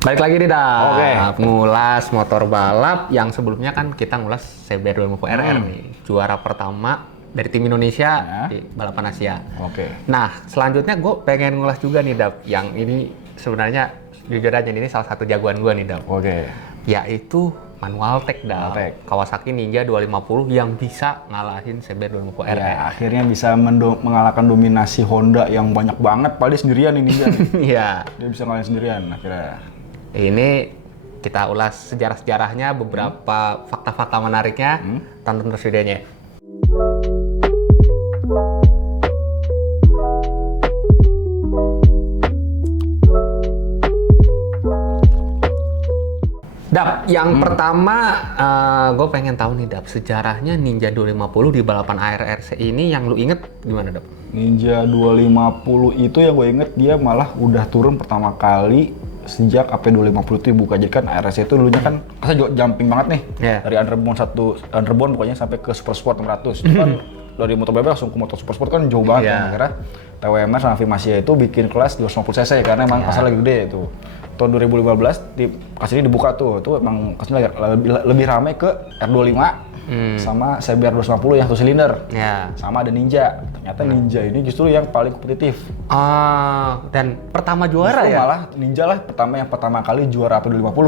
Balik lagi nih dah, Oke. ngulas motor balap yang sebelumnya kan kita ngulas CBR 250RR nih, juara pertama dari tim Indonesia Ya. di balapan Asia. Oke. Nah, selanjutnya gue pengen ngulas juga nih Dap, yang ini sebenarnya jujur aja ini salah satu jagoan gue nih Dap, Oke. yaitu manual tech Dap, Manual Tech. Kawasaki Ninja 250 yang bisa ngalahin CBR 250RR. Ya, akhirnya bisa mengalahkan dominasi Honda yang banyak banget, padahal dia sendirian ini dia. Iya. Dia bisa ngalahin sendirian akhirnya. Ini kita ulas sejarah-sejarahnya, beberapa fakta-fakta menariknya, tonton terus videonya. Dap, yang pertama gue pengen tahu nih Dap, sejarahnya Ninja 250 di balapan ARRC ini yang lu inget gimana Dap? Ninja 250 itu yang gue inget dia malah udah turun pertama kali sejak AP250 itu dibuka. Jadi kan RS itu dulunya kan masa jumping banget nih. Yeah. Dari Underbone pokoknya sampai ke Super Sport 600. Itu kan dari motor bebek langsung ke motor Super Sport kan jauh banget. Yeah. Kan. Akhirnya TWMR sama Vimasia itu bikin kelas 250 cc karena emang pasar lagi gede itu. Tahun 2015 di kelas ini dibuka tuh. Itu emang kelasnya lebih ramai ke R25 sama CBR 250 yang 1 silinder. Ya. Sama ada Ninja. Ternyata Ninja ini justru yang paling kompetitif. Dan pertama juara Justru ya? malah Ninja lah yang pertama kali juara AP250.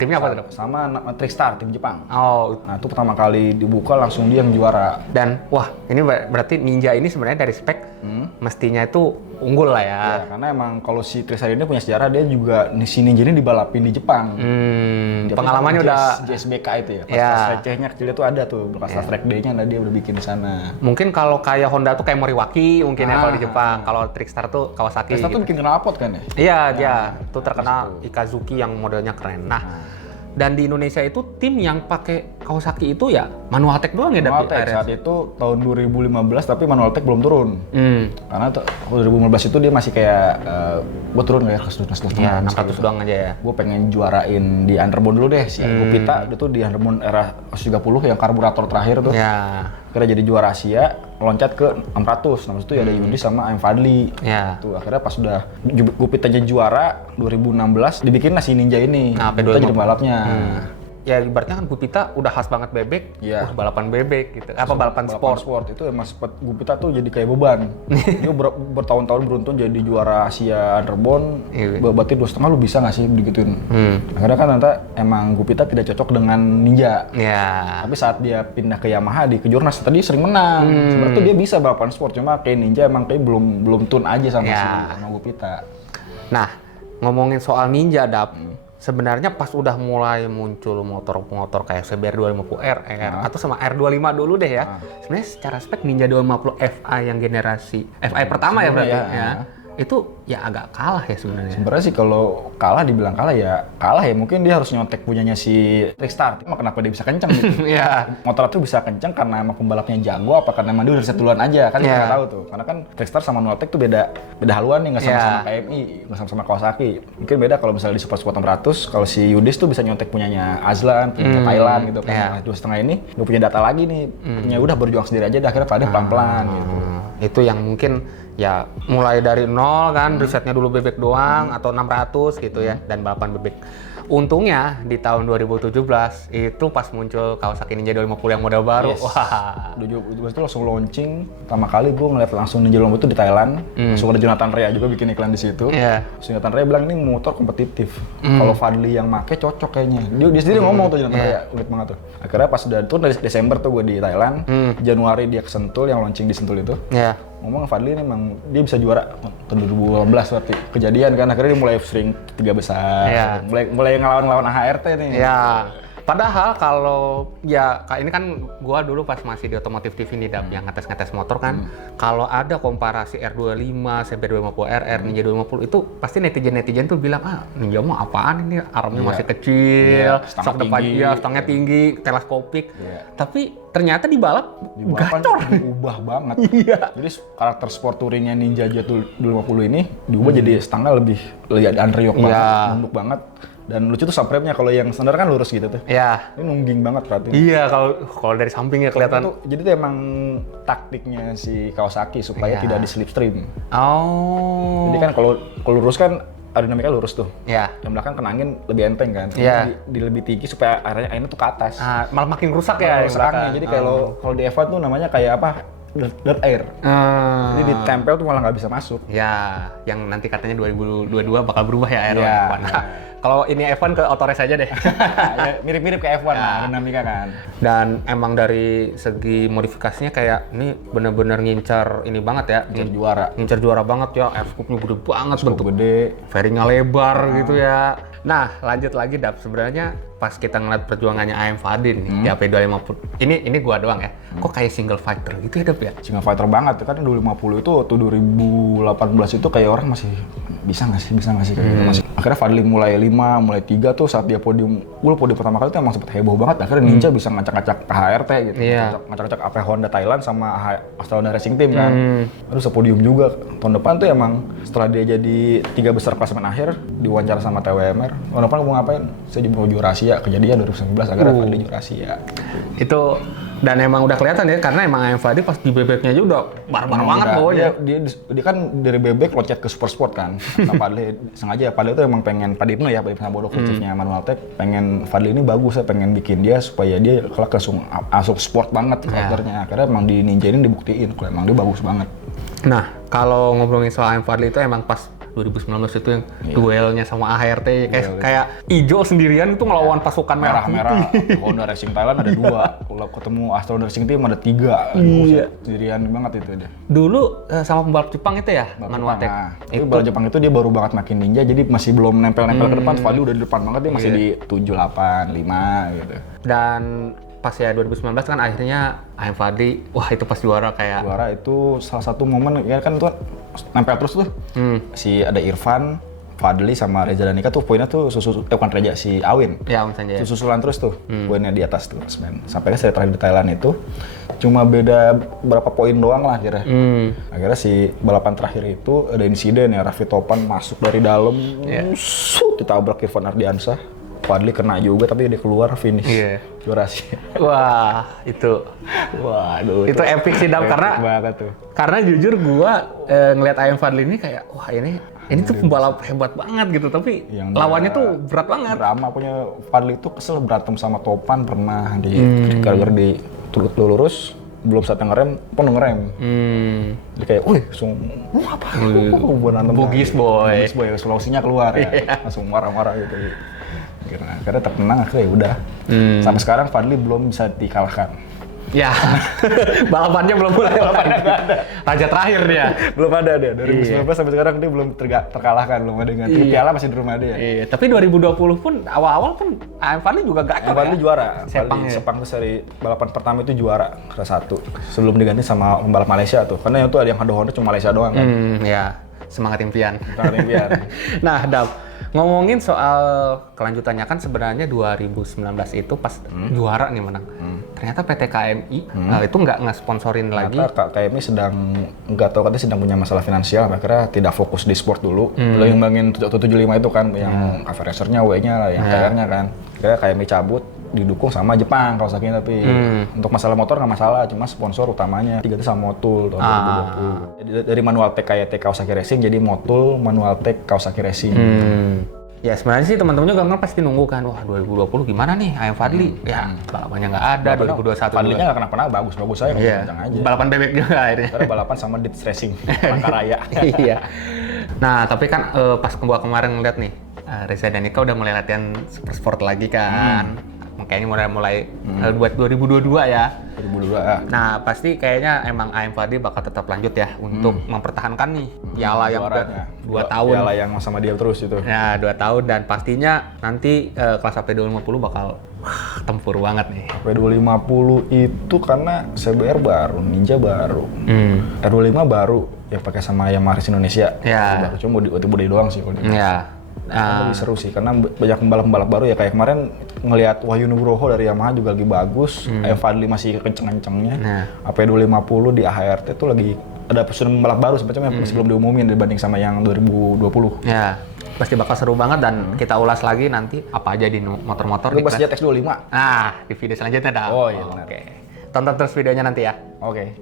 Timnya apa tuh Dap? Sama Trickstar, tim Jepang. Oh, Nah itu pertama kali dibuka langsung dia yang juara. dan wah ini berarti Ninja ini sebenarnya dari spek mestinya itu unggul lah ya. Ya, karena emang kalau si Trickstar ini punya sejarah, dia juga si Ninja ini dibalapin di Jepang. Dia Pengalamannya sama udah JSBK itu ya. Pas Ya. recehnya kecilnya tuh ada tuh, bekas track day-nya ada, dia udah bikin di sana. mungkin kalau kayak Honda tuh kayak Moriwaki mungkin ya kalau di Jepang. Kalau Trickstar tuh Kawasaki. Trickstar tuh gitu. bikin knalpot kan ya? Iya, dia tuh terkenal Ikazuki yang modelnya keren. Nah, dan di Indonesia itu tim yang pakai Kawasaki itu ya manual tech doang ya Manual Dap, Tech RS? saat itu tahun 2015 tapi Manual Tech belum turun. Karena 2015 itu dia masih kayak gue turun nggak ya ke 600 Ya, 600 doang aja ya. Gue pengen juarain di Underbone dulu deh si Gupita, dia tuh di Underbone era 130 yang karburator terakhir tuh. Ya. Akhirnya jadi juara Asia, loncat ke 600. Nah, itu ya ada Yundis sama M Fadli. Ya. Tuh akhirnya pas udah Gupita jadi juara 2016 dibikin si Ninja ini. Nah, Gupita jadi balapnya. Ya ibaratnya kan Gupita udah khas banget bebek, Iya. balapan bebek gitu. Apa balapan sport? Sport itu emang sport Gupita tuh jadi kayak beban. Dia bertahun-tahun beruntun jadi juara Asia Underbone. Iya. Berarti 2,5 lu bisa nggak sih begituin? Akhirnya kan ternyata emang Gupita tidak cocok dengan Ninja. Ya. Tapi saat dia pindah ke Yamaha di Kejurnas tadi sering menang. Sebenarnya tuh dia bisa balapan sport, cuma kayak Ninja emang kayak belum tune aja sama Ya. sama Gupita. Nah, ngomongin soal Ninja Dap, sebenarnya pas udah mulai muncul motor-motor kayak CBR 250RR atau sama R25 dulu deh ya. Sebenarnya secara spek Ninja 250 FI yang generasi FI pertama ya berarti Sebenarnya ya. Itu ya agak kalah ya sebenarnya. Sebenarnya sih kalau dibilang kalah ya mungkin dia harus nyontek punyanya si Trickstar. Cuma kenapa dia bisa kenceng gitu? Iya. Motor itu bisa kenceng karena emang pembalapnya jago apa karena emang dia udah riset duluan aja kan kita nggak tahu tuh. Karena kan Trickstar sama Nualtec tuh beda haluan nih, nggak sama-sama KMI, nggak sama-sama Kawasaki. Mungkin beda kalau misalnya di Super Sport 600, kalau si Yudis tuh bisa nyontek punyanya Azlan, punyanya Thailand gitu kan. Nah, 2,5 ini nggak punya data lagi nih. Punya udah berjuang sendiri aja, akhirnya pada pelan-pelan gitu. Itu yang mungkin ya mulai dari nol kan, risetnya dulu bebek doang atau 600 gitu ya, dan balapan bebek. Untungnya di tahun 2017 itu pas muncul Kawasaki Ninja 250 yang model baru. Yes. Wah. 2017 itu langsung launching. Pertama kali gue ngeliat langsung Ninja 250 itu di Thailand. Langsung ada Jonathan Rea juga bikin iklan di situ. Iya. Terus Jonathan Rea bilang ini motor kompetitif. Kalau Fadli yang make cocok kayaknya. Dia sendiri ngomong tuh Jonathan Rea, unik banget tuh. Akhirnya pas udah turun dari Desember tuh gue di Thailand. Januari dia ke Sentul, yang launching di Sentul itu. Ya. Ngomong Fadli ini memang dia bisa juara tahun 2018 berarti kejadian kan, akhirnya dia mulai sering 3 besar. Iya. Mulai ngelawan AHRT nih. Ya, padahal kalau ya ini kan gua dulu pas masih di otomotif TV nih Dap, yang ngetes motor kan, kalau ada komparasi R25, CB250RR, Ninja 250 itu pasti netizen tuh bilang Ninja mah apaan ini, armnya masih kecil, sok depan stangnya tinggi, teleskopik. Tapi ternyata di balap gacor. Diubah banget. Iya. Jadi karakter sport touringnya Ninja Jet 250 ini diubah jadi stangnya lebih underyok banget, nunduk banget. Dan lucu tuh subframe-nya, kalau yang standar kan lurus gitu tuh. Iya. Ini nungging banget berarti. Iya, kalau dari samping ya kelihatan. Jadi itu emang taktiknya si Kawasaki supaya tidak di slipstream. Oh. Jadi kan kalau lurus kan aerodinamika lurus tuh. Ya. Yang belakang kena angin lebih enteng kan. Iya. Di lebih tinggi supaya airnya tuh ke atas. Malah makin rusak ya yang Rusak belakang. angin. Jadi kalau di F1 tuh namanya kayak apa? Dirt air. Jadi ditempel tuh malah nggak bisa masuk. Ya, yang nanti katanya 2022 bakal berubah ya aero Iya. F1. Nah, kalau ini F1 ke Autorace aja deh. Ya, mirip-mirip kayak F1 lah, dinamika kan. Dan emang dari segi modifikasinya kayak ini bener-bener ngincar ini banget ya. Jadi juara. Ngincar juara banget ya, F-scoop-nya gede banget, bentuk Gede. fairingnya lebar gitu ya. Nah, lanjut lagi Dap, sebenarnya pas kita ngeliat perjuangannya AM Fadin nih, di AP250, ini gua doang ya, kok kayak single fighter gitu ya Dap ya? Single fighter banget, kan 250 itu waktu 2018 itu kayak orang masih bisa nggak sih kayak gitu masih. Akhirnya Fadli mulai 5, mulai 3 tuh saat dia podium pertama kali tuh emang sempet heboh banget. Akhirnya Ninja bisa ngacak-ngacak HRT gitu, ngacak-ngacak AP Honda Thailand sama Australia Racing Team kan. Terus podium juga. Tahun depan tuh emang setelah dia jadi 3 besar klasemen akhir, diwawancara sama TWMR, tahun depan mau ngapain? Saya juga mau juara Asia, kejadian 2019 akhirnya Fadli juara Asia. Itu dan emang udah kelihatan ya, karena emang AM Fadli pas di bebeknya aja udah barbar banget pokoknya. Dia kan dari bebek loncat ke super sport kan. Nah, Fadli sengaja, Fadli tuh emang pengen Padipno ya, Padipno Bodoh kreatifnya Manual Tech, pengen Fadli ini bagus ya, pengen bikin dia supaya dia kelak langsung masuk sport banget karakternya. Akhirnya emang di Ninja ini dibuktiin kalau emang dia bagus banget. Nah, kalau ngomongin soal AM Fadli itu emang pas 2019 itu yang duelnya sama AHRT kayak Ijo sendirian itu ngelawan pasukan merah-merah. Honda Racing Thailand ada 2, kalau ketemu Astro Racing Team ada 3. Sendirian banget itu dia. Dulu sama pembalap Jepang itu ya, Manual Tech. Itu pembalap Jepang itu dia baru banget makin Ninja, jadi masih belum nempel-nempel ke depan. Fadli udah di depan banget, dia masih di 7, 8, 5 gitu. Dan pas ya 2019 kan akhirnya AM Fadli, wah itu pas juara kayak... Juara itu salah satu momen, ya kan itu nempel terus tuh. Si ada Irfan, Fadli sama Reza Danika tuh poinnya tuh bukan Reza, si Awin. Ya, misalnya. Susulan terus tuh, poinnya di atas tuh, men. Sampai kan saya terakhir di Thailand itu, cuma beda berapa poin doang lah akhirnya. Akhirnya si balapan terakhir itu ada insiden ya, Raffi Topan masuk dari dalam, ditabrak Irfan Ardiansah. Fadli kena juga tapi dia keluar finish. Juara sih. Wah, itu. Waduh. Itu epic sih Dam, karena jujur gua ngelihat AM Fadli ini kayak wah ini tuh pembalap hebat banget gitu, tapi yang lawannya tuh berat banget. Drama punya Fadli itu kesel berantem sama Topan pernah di gara-gara di lurus belum saat ngerem, pun ngerem. Jadi kayak, wih, langsung, apa? Bugis boy, Sulawesinya keluar ya, langsung marah-marah gitu. Akhirnya terkenang, akhirnya ya udah. Sampai sekarang Fadli belum bisa dikalahkan. Ya, balapannya belum mulai. Balapannya nggak ada. Raja terakhir dia. Belum ada dia. 2019 sampai sekarang dia belum terkalahkan, belum ada dengan piala masih di rumah dia. Iya, tapi 2020 pun awal-awal pun AM Fadli juga gacor. Fadli juara. Sepang tuh dari balapan pertama itu juara kelas 1. Sebelum diganti sama pembalap Malaysia tuh. Karena itu ada yang Honda cuma Malaysia doang kan. Ya, semangat impian. Semangat impian. Nah, Dam, ngomongin soal kelanjutannya kan sebenarnya 2019 itu pas juara nih menang. Ternyata PT KMI itu nggak nge-sponsorin lagi. Ternyata KMI katanya sedang punya masalah finansial, akhirnya tidak fokus di sport dulu. Yang bangin 775 itu kan, yang cover racernya, W-nya lah, yang TR-nya kan. Akhirnya KMI cabut, didukung sama Jepang Kawasaki, tapi untuk masalah motor nggak masalah, cuma sponsor utamanya diganti sama Motul tahun 2020. Jadi dari Manual Tech kayak Kawasaki Racing jadi Motul Manual Tech Kawasaki Racing. Ya sebenarnya sih teman-teman juga kan pasti nunggu kan, wah 2020 gimana nih AM Fadli? Ya balapannya nggak ada, 2021 Fadlinya nggak kenapa-napa, bagus-bagus aja, kencang aja. Balapan bebek juga akhirnya. Karena balapan sama Ditz Racing, Palangkaraya. Iya. Nah tapi kan pas gua kemarin ngeliat nih, Reza Danika udah mulai latihan super sport lagi kan. Kayaknya mulai buat 2022 ya. 2022. Nah, pasti kayaknya emang AM Fadli bakal tetap lanjut ya untuk mempertahankan nih piala yang udah 2 tahun. Piala yang sama dia terus itu. Ya, 2 tahun dan pastinya nanti kelas AP250 bakal tempur banget nih. AP250 itu karena CBR baru, Ninja baru. R25 baru yang pakai sama Yamaha Race Indonesia. Ya. Baru cuma body doang sih kalau ya. Lebih seru sih karena banyak pembalap-pembalap baru ya, kayak kemarin ngelihat Wahyu Nugroho dari Yamaha juga lagi bagus. Fadli masih kenceng-kencengnya. AP250 di AHRT tuh lagi ada pembalap baru sebetulnya masih belum diumumin dibanding sama yang 2020. Ya. Pasti bakal seru banget dan kita ulas lagi nanti apa aja di motor-motor. Lu bahas X25. Nah, di video selanjutnya dah. Oh iya benar. Oke. Tonton terus videonya nanti ya. Oke.